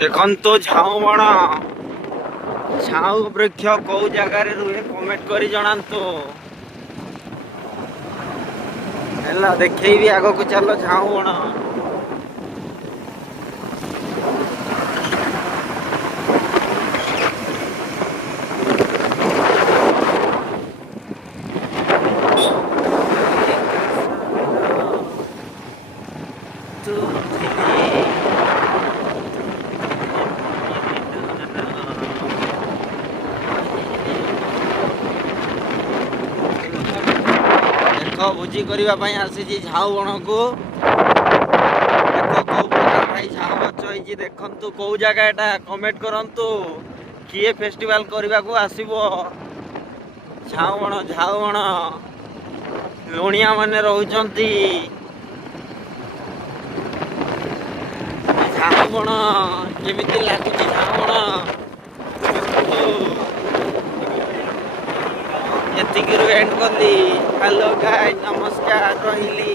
ଦେଖନ୍ତୁ ଝାଉଁ ବଣ ଝାଉଁ ବୃକ୍ଷ କୋଉ ଜାଗାରେ ରୁହେ କମେଣ୍ଟ କରି ଜଣାନ୍ତୁ। ହେଲା ଦେଖେଇବି ଆଗକୁ ଚାଲ ଝାଉଁ ବଣ। ଦେଖ ଭୋଜି କରିବା ପାଇଁ ଆସିଛି ଝାଉଁ ବଣକୁ। ଦେଖ କୋଉ ପ୍ରକାର ଭାଇ ଝାଉଁ ଗଛ ହେଇଛି ଦେଖନ୍ତୁ। କୋଉ ଜାଗା ଏଟା କମେଣ୍ଟ କରନ୍ତୁ। କିଏ ଫେଷ୍ଟିଭାଲ କରିବାକୁ ଆସିବ? ଝାଉଁ ବଣ ଝାଉଁ ବଣ ଲୁଣିଆ ମାନେ ରହୁଛନ୍ତି। ଝାଉଁ ବଣ କେମିତି ଲାଗୁଛି ଝାଉଁ ବଣ? ଏତିକିରୁ ଏଣ୍ଡ କଲି। ହ୍ୟାଲୋ ଗାଇସ୍ ନମସ୍କାର ରହିଲି।